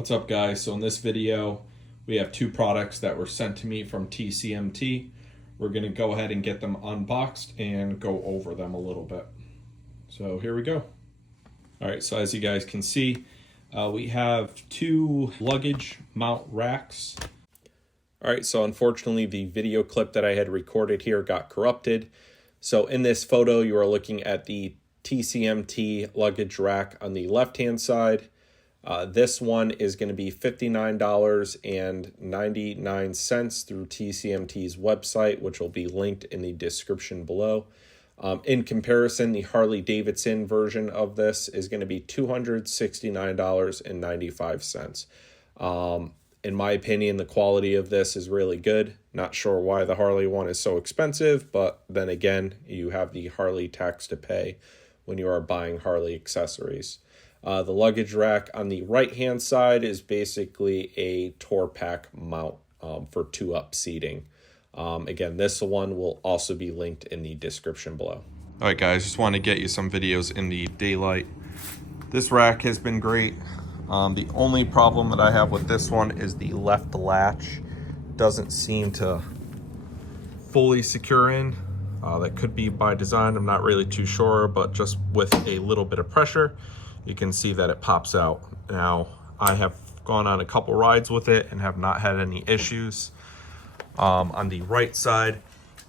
What's up, guys? So in this video we have two products that were sent to me from TCMT. We're going to go ahead and get them unboxed and go over them a little bit. So here we go. Alright, so as you guys can see, we have two luggage mount racks. Alright, so unfortunately the video clip that I had recorded here got corrupted. So in this photo you are looking at the TCMT luggage rack on the left hand side. This one is going to be $59.99 through TCMT's website, which will be linked in the description below. In comparison, the Harley-Davidson version of this is going to be $269.95. In my opinion, the quality of this is really good. Not sure why the Harley one is so expensive, but then again, you have the Harley tax to pay when you are buying Harley accessories. The luggage rack on the right-hand side is basically a tour pack mount for two-up seating. Again, this one will also be linked in the description below. All right, guys, just want to get you some videos in the daylight. This rack has been great. The only problem that I have with this one is the left latch doesn't seem to fully secure in. That could be by design. I'm not really too sure, but just with a little bit of pressure, you can see that it pops out. Now, I have gone on a couple rides with it and have not had any issues. On the right side,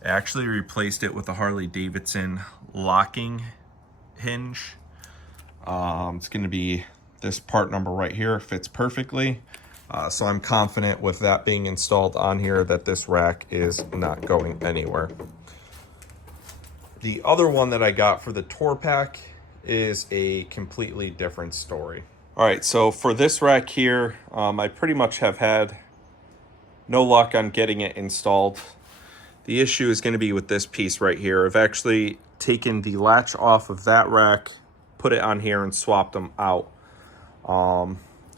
I actually replaced it with a Harley-Davidson locking hinge. It's going to be this part number right here. It fits perfectly. So I'm confident with that being installed on here that this rack is not going anywhere. The other one that I got for the tour pack is a completely different story. All right, so for this rack here, I pretty much have had no luck on getting it installed. The issue is going to be with this piece right here. I've actually taken the latch off of that rack, put it on here, and swapped them out.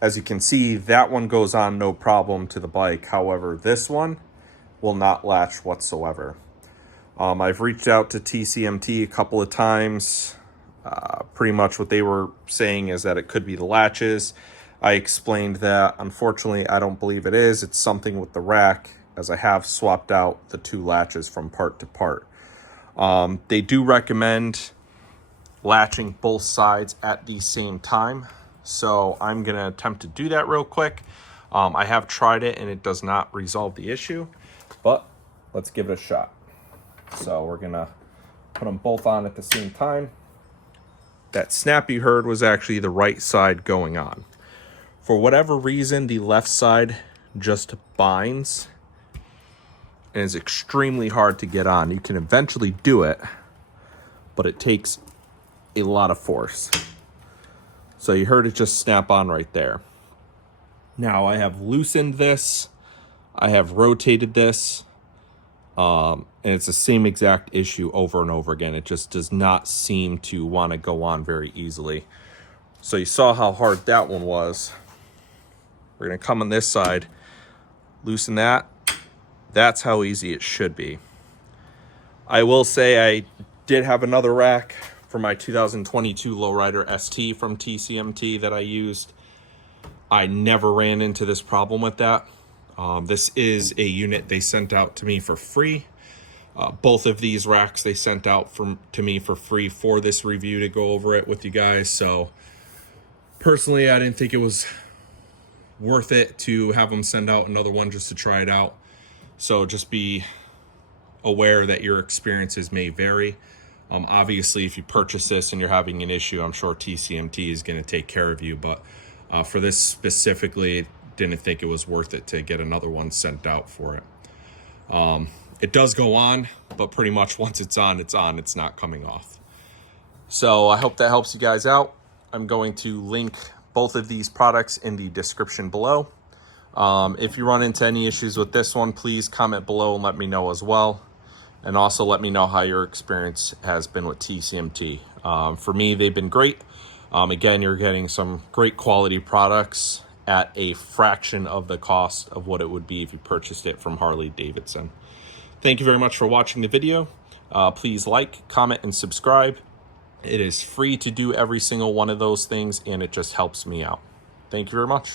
As you can see, that one goes on no problem to the bike. However, this one will not latch whatsoever. I've reached out to TCMT a couple of times. Pretty much what they were saying is that it could be the latches. I explained that unfortunately I don't believe it is. It's something with the rack, as I have swapped out the two latches from part to part. They do recommend latching both sides at the same time, so I'm going to attempt to do that real quick. I have tried it and it does not resolve the issue, but let's give it a shot. So we're going to put them both on at the same time. That snap you heard was actually the right side going on. For whatever reason, the left side just binds and is extremely hard to get on. You can eventually do it, but it takes a lot of force. So you heard it just snap on right there. Now I have loosened this, I have rotated this, and it's the same exact issue over and over again. It just does not seem to want to go on very easily. So you saw how hard that one was. We're going to come on this side, loosen that. That's how easy it should be. I will say I did have another rack for my 2022 Lowrider ST from TCMT that I used. I never ran into this problem with that. This is a unit they sent out to me for free. Both of these racks they sent out to me for free for this review to go over it with you guys. So personally, I didn't think it was worth it to have them send out another one just to try it out. So just be aware that your experiences may vary. Obviously, if you purchase this and you're having an issue, I'm sure TCMT is going to take care of you. But for this specifically, didn't think it was worth it to get another one sent out for it. It does go on, but pretty much once it's on, it's not coming off. So I hope that helps you guys out. I'm going to link both of these products in the description below. If you run into any issues with this one, please comment below and let me know as well. And also let me know how your experience has been with TCMT. For me, they've been great. Again, you're getting some great quality products at a fraction of the cost of what it would be if you purchased it from Harley-Davidson. Thank you very much for watching the video. Please like, comment, and subscribe. It is free to do every single one of those things, and it just helps me out. Thank you very much.